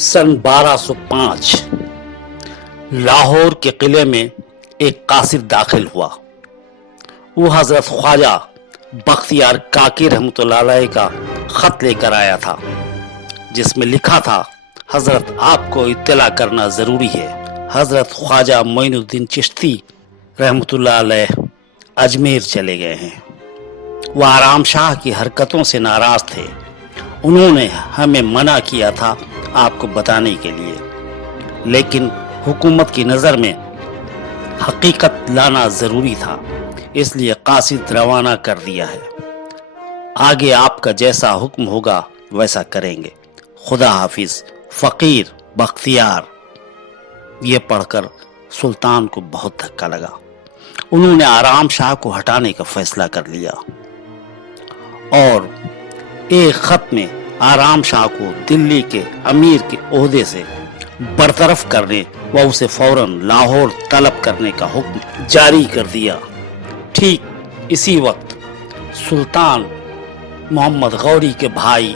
सन 1205 लाहौर के किले में एक कासिद दाखिल हुआ। वो हजरत ख्वाजा बख्तियार काकी रहमतुल्लाह अलैह का खत लेकर आया था, जिसमें लिखा था, हजरत आपको इत्तला करना जरूरी है। हजरत ख्वाजा मोइनुद्दीन चिश्ती रहमतुल्लाह अलैह अजमेर चले गए हैं। वह आराम शाह की हरकतों से नाराज थे। उन्होंने हमें मना किया था आपको बताने के लिए, लेकिन हुकूमत की नज़र में हकीकत लाना ज़रूरी था, इसलिए कासिद रवाना कर दिया है। आगे आपका जैसा हुक्म होगा वैसा करेंगे। खुदा हाफिज, फ़कीर बख्तियार। ये पढ़कर सुल्तान को बहुत धक्का लगा। उन्होंने आराम शाह को हटाने का फैसला कर लिया और एक खत में आराम शाह को दिल्ली के अमीर के ओहदे से बरतरफ करने व उसे फौरन लाहौर तलब करने का हुक्म जारी कर दिया। ठीक इसी वक्त सुल्तान मोहम्मद गौरी के भाई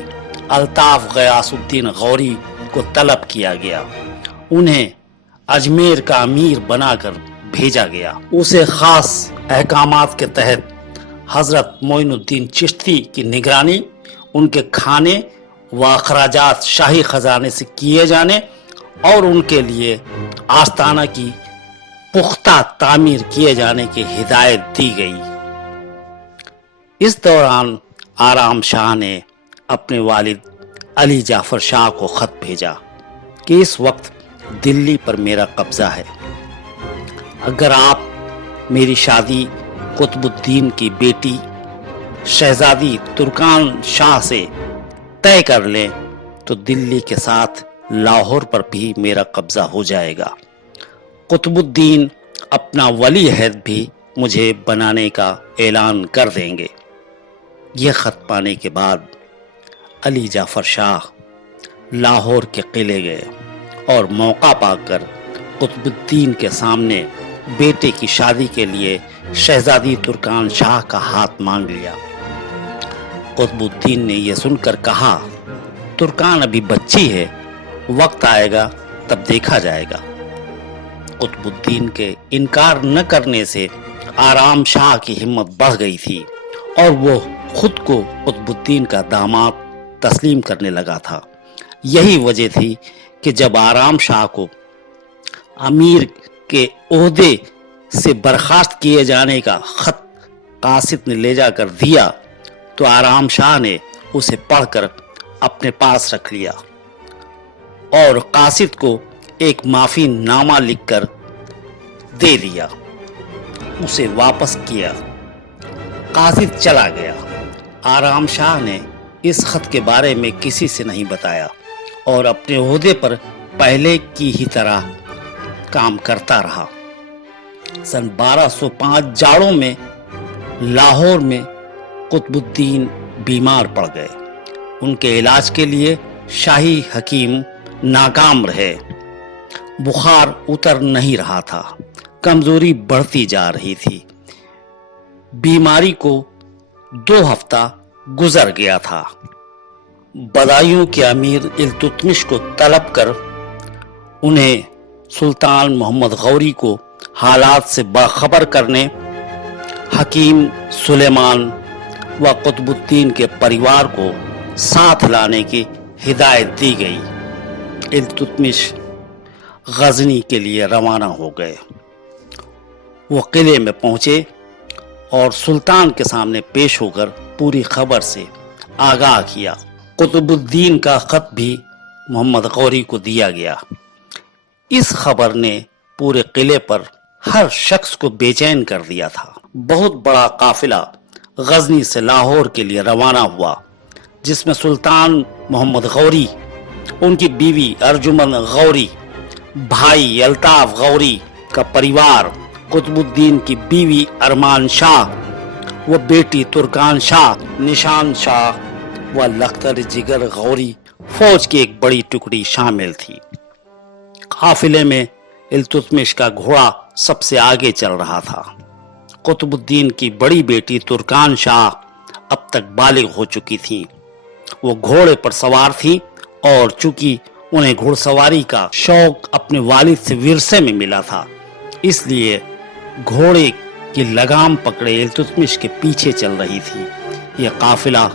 अल्ताफ गयासुद्दीन गौरी को तलब किया गया। उन्हें अजमेर का अमीर बनाकर भेजा गया। उसे खास अहकामात के तहत हजरत मोइनुद्दीन चिश्ती की निगरानी, उनके खाने व अखराजात शाही खजाने से किए जाने और उनके लिए आस्ताना की पुख्ता तामीर किए जाने की हिदायत दी गई। इस दौरान आराम शाह ने अपने वालिद अली जाफर शाह को खत भेजा कि इस वक्त दिल्ली पर मेरा कब्जा है। अगर आप मेरी शादी कुतुबुद्दीन की बेटी शहजादी तुर्कान शाह से तय कर लें तो दिल्ली के साथ लाहौर पर भी मेरा कब्जा हो जाएगा। कुतुबुद्दीन अपना वली अहद भी मुझे बनाने का ऐलान कर देंगे। यह खत पाने के बाद अली जाफर शाह लाहौर के किले गए और मौका पाकर कुतुबुद्दीन के सामने बेटे की शादी के लिए शहजादी तुर्कान शाह का हाथ मांग लिया। कुतुबुद्दीन ने यह सुनकर कहा, तुर्कान अभी बच्ची है, वक्त आएगा तब देखा जाएगा। कुतुबुद्दीन के इनकार न करने से आराम शाह की हिम्मत बढ़ गई थी और वो खुद को कुतुबुद्दीन का दामाद तस्लीम करने लगा था। यही वजह थी कि जब आराम शाह को अमीर के ओहदे से बर्खास्त किए जाने का खत कासिद ने ले जाकर दिया तो आराम शाह ने उसे पढ़कर अपने पास रख लिया और कासिद को एक माफी नामा लिखकर दे दिया। उसे वापस किया। कासिद चला गया। आराम शाह ने इस खत के बारे में किसी से नहीं बताया और अपने ओहदे पर पहले की ही तरह काम करता रहा। सन 1205 जाड़ों में लाहौर में कुतुबुद्दीन बीमार पड़ गए। उनके इलाज के लिए शाही हकीम नाकाम रहे। बुखार उतर नहीं रहा था, कमजोरी बढ़ती जा रही थी। बीमारी को 2 हफ्ता गुजर गया था। बदायूं के अमीर इल्तुतमिश को तलब कर उन्हें सुल्तान मोहम्मद गौरी को हालात से बाखबर करने हकीम सुलेमान व कुतुबुद्दीन के परिवार को साथ लाने की हिदायत दी गई। इल्तुतमिश गजनी के लिए रवाना हो गए। वो किले में पहुंचे और सुल्तान के सामने पेश होकर पूरी खबर से आगाह किया। कुतुबुद्दीन का खत भी मोहम्मद गौरी को दिया गया। इस खबर ने पूरे किले पर हर शख्स को बेचैन कर दिया था। बहुत बड़ा काफिला गजनी से लाहौर के लिए रवाना हुआ, जिसमें सुल्तान मोहम्मद गौरी, उनकी बीवी अर्जुमन गौरी, भाई अल्ताफ गौरी का परिवार, कुतुबुद्दीन की बीवी अरमान शाह व बेटी तुर्कान शाह, निशान शाह व लख्तर जिगर गौरी फौज की एक बड़ी टुकड़ी शामिल थी। काफिले में इल्तुतमिश का घोड़ा सबसे आगे चल रहा था। कुतुबुद्दीन की बड़ी बेटी तुर्कान शाह अब तक बालिग हो चुकी थी। वो घोड़े पर सवार थी और चूंकि उन्हें घुड़सवारी का शौक अपने वालिद से विरसे में मिला था, इसलिए घोड़े की लगाम पकड़े इल्तुतमिश के पीछे चल रही थी। यह काफिला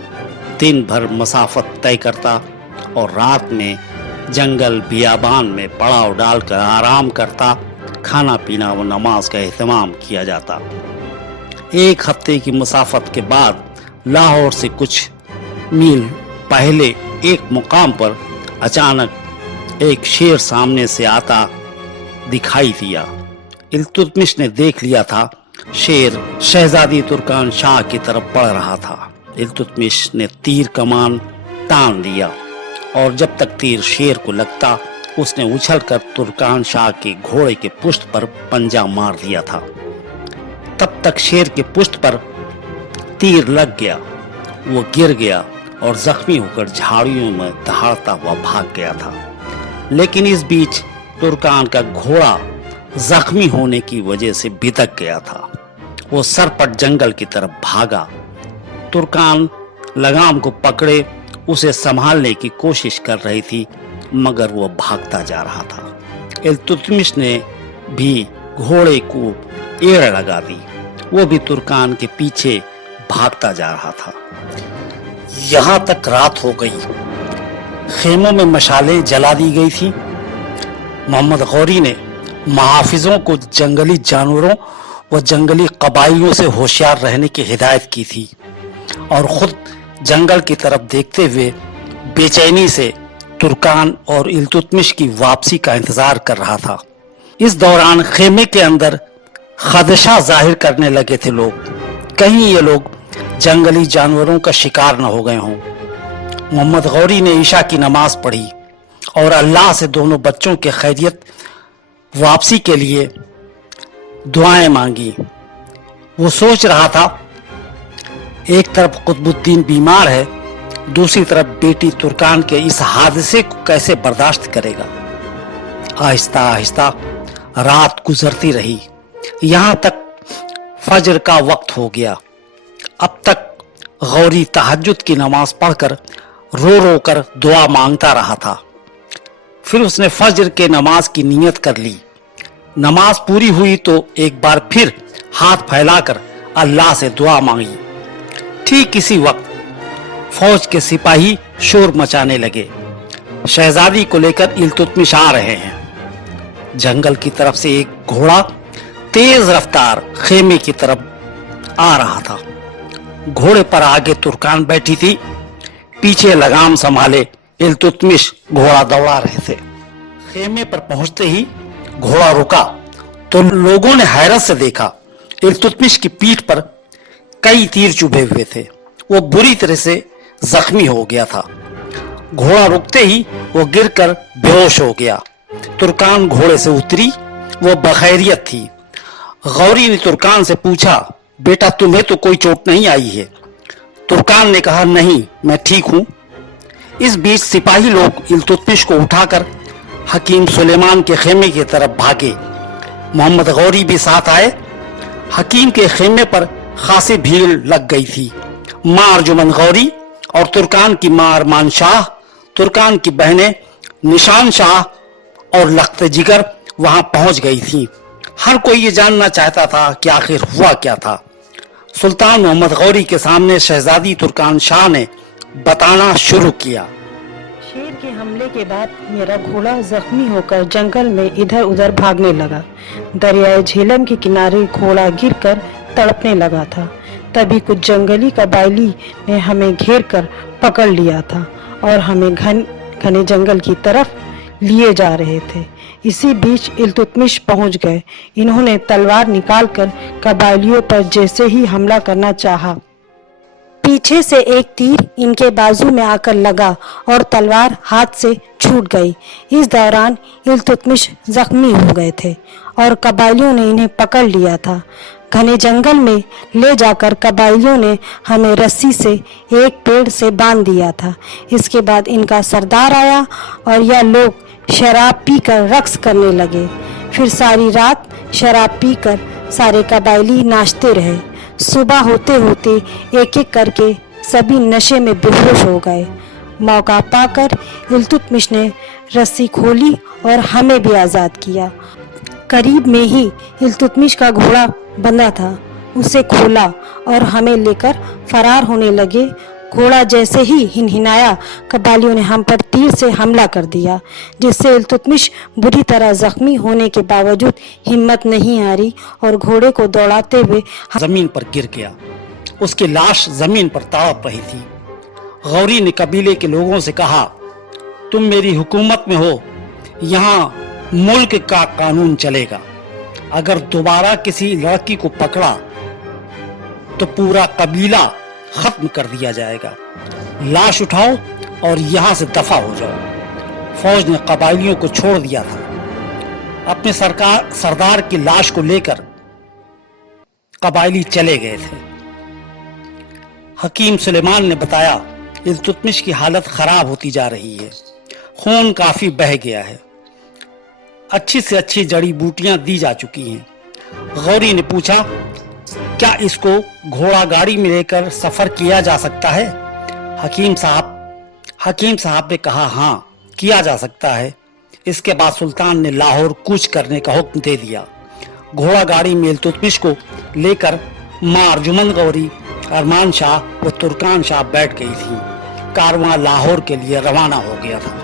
दिन भर मसाफत तय करता और रात में जंगल बियाबान में पड़ाव डालकर आराम करता। खाना पीना व नमाज का एहतमाम किया जाता। एक हफ्ते की मुसाफत के बाद लाहौर से कुछ मील पहले एक मुकाम पर अचानक एक शेर सामने से आता दिखाई दिया। इल्तुतमिश ने देख लिया था शेर शहजादी तुर्कान शाह की तरफ बढ़ रहा था। इल्तुतमिश ने तीर कमान तान दिया और जब तक तीर शेर को लगता उसने उछलकर तुर्कान शाह के घोड़े के पुष्ट पर पंजा मार दिया था। तब तक शेर के पुष्ट पर तीर लग गया, वो गिर गया और जख्मी होकर झाड़ियों में दहाड़ता हुआ भाग गया था। लेकिन इस बीच तुर्कान का घोड़ा जख्मी होने की वजह से बिदक गया था। वो सरपट जंगल की तरफ भागा। तुर्कान लगाम को पकड़े उसे संभालने की कोशिश कर रही थी, मगर वो भागता जा रहा था। इल्तुतमिश ने भी घोड़े को एड़ लगा दी, वो भी तुर्कान के पीछे भागता जा रहा था। यहाँ तक रात हो गई। खेमों में मशालें जला दी गई थी। मोहम्मद गौरी ने मुहाफिजों को जंगली जानवरों व जंगली कबाइलियों से होशियार रहने की हिदायत की थी और खुद जंगल की तरफ देखते हुए बेचैनी से तुर्कान और इल्तुतमिश की वापसी का इंतजार कर रहा था। इस दौरान खेमे के अंदर खदशा जाहिर करने लगे थे लोग, कहीं ये लोग जंगली जानवरों का शिकार न हो गए हों। मोहम्मद गौरी ने ईशा की नमाज पढ़ी और अल्लाह से दोनों बच्चों के खैरियत वापसी के लिए दुआएं मांगी। वो सोच रहा था, एक तरफ कुतुबुद्दीन बीमार है, दूसरी तरफ बेटी तुर्कान के इस हादसे को कैसे बर्दाश्त करेगा। आहिस्ता आहिस्ता रात गुजरती रही, यहाँ तक फजर का वक्त हो गया। अब तक गौरी तहज्जुद की नमाज पढ़कर रो रो कर दुआ मांगता रहा था। फिर उसने फजर के नमाज की नीयत कर ली। नमाज पूरी हुई तो एक बार फिर हाथ फैलाकर अल्लाह से दुआ मांगी। ठीक इसी वक्त फौज के सिपाही शोर मचाने लगे। शहजादी को लेकर इल्तुतमिश आ रहे हैं। जंगल की तरफ से एक घोड़ा तेज रफ्तार खेमे की तरफ आ रहा था। घोड़े पर आगे तुर्कान बैठी थी, पीछे लगाम संभाले इल्तुतमिश घोड़ा दौड़ा रहे थे। खेमे पर पहुंचते ही घोड़ा रुका तो लोगों ने हैरत से देखा इल्तुतमिश की पीठ पर कई तीर चुभे हुए थे। वो बुरी तरह से जख्मी हो गया था। घोड़ा रुकते ही वो गिरकर बेहोश हो गया। तुर्कान घोड़े से उतरी, वो बखैरियत थी। गौरी ने तुर्कान से पूछा, बेटा तुम्हें तो कोई चोट नहीं आई है? तुर्कान ने कहा, नहीं मैं ठीक हूं। इस बीच सिपाही लोग इल्तुतमिश को उठाकर हकीम सुलेमान के खेमे की तरफ भागे। मोहम्मद गौरी भी साथ आए। हकीम के खेमे पर खासी भीड़ लग गई थी। मां अर्जुमन गौरी और तुर्कान की मां अरमान शाह, तुर्कान की बहनें निशान शाह और लख्त जिगर वहां पहुंच गई थी। हर कोई ये जानना चाहता था कि आखिर हुआ क्या था। सुल्तान मोहम्मद गौरी के सामने शहजादी तुर्कान शाह ने बताना शुरू किया। शेर के हमले के बाद मेरा घोड़ा जख्मी होकर जंगल में इधर उधर भागने लगा। दरियाए झेलम के किनारे घोड़ा गिरकर तड़पने लगा था। तभी कुछ जंगली कबायली ने हमें घेर कर पकड़ लिया था और हमें घने जंगल की तरफ लिए जा रहे थे। इसी बीच इल्तुतमिश पहुंच गए। इन्होंने तलवार निकालकर कबायलियों पर जैसे ही हमला करना चाहा, पीछे से एक तीर इनके बाजू में आकर लगा और तलवार हाथ से छूट गई। इस दौरान इल्तुतमिश जख्मी हो गए थे और कबायलियों ने इन्हें पकड़ लिया था। घने जंगल में ले जाकर कबायलियों ने हमें रस्सी से एक पेड़ से बांध दिया था। इसके बाद इनका सरदार आया और यह लोग शराब पीकर रक्स करने लगे। फिर सारी रात शराब पीकर सारे कबायली नाचते रहे। सुबह होते होते एक एक करके सभी नशे में बेहोश हो गए। मौका पाकर इल्तुतमिश ने रस्सी खोली और हमें भी आज़ाद किया। करीब में ही इल्तुतमिश का घोड़ा बंधा था, उसे खोला और हमें लेकर फरार होने लगे। घोड़ा जैसे ही हिनहिनाया, कबालियों ने हम पर तीर से हमला कर दिया, जिससे इल्तुतमिश बुरी तरह जख्मी होने के बावजूद हिम्मत नहीं हारी और घोड़े को दौड़ाते हुए जमीन पर गिर गया। उसकी लाश जमीन पर तड़प रही थी। गौरी ने कबीले के लोगों से कहा, तुम मेरी हुकूमत में हो, यहाँ मुल्क का कानून चलेगा। अगर दोबारा किसी लड़की को पकड़ा तो पूरा कबीला खत्म कर दिया जाएगा। लाश उठाओ और यहाँ से दफा हो जाओ। फौज ने कबाइलियों को छोड़ दिया था। अपने सरदार की लाश को लेकर कबाइली चले गए थे। हकीम सुलेमान ने बताया, इल्तुतमिश की हालत खराब होती जा रही है, खून काफी बह गया है, अच्छी से अच्छी जड़ी बूटियां दी जा चुकी हैं। गौरी ने पूछा, क्या इसको घोड़ा गाड़ी में लेकर सफर किया जा सकता है? हकीम साहब ने कहा, हाँ किया जा सकता है। इसके बाद सुल्तान ने लाहौर कूच करने का हुक्म दे दिया। घोड़ा गाड़ी में इल्तुतमिश को लेकर मां अर्जुमंद गौरी, अरमान शाह व तुर्कान शाह बैठ गई थी। कारवां लाहौर के लिए रवाना हो गया था।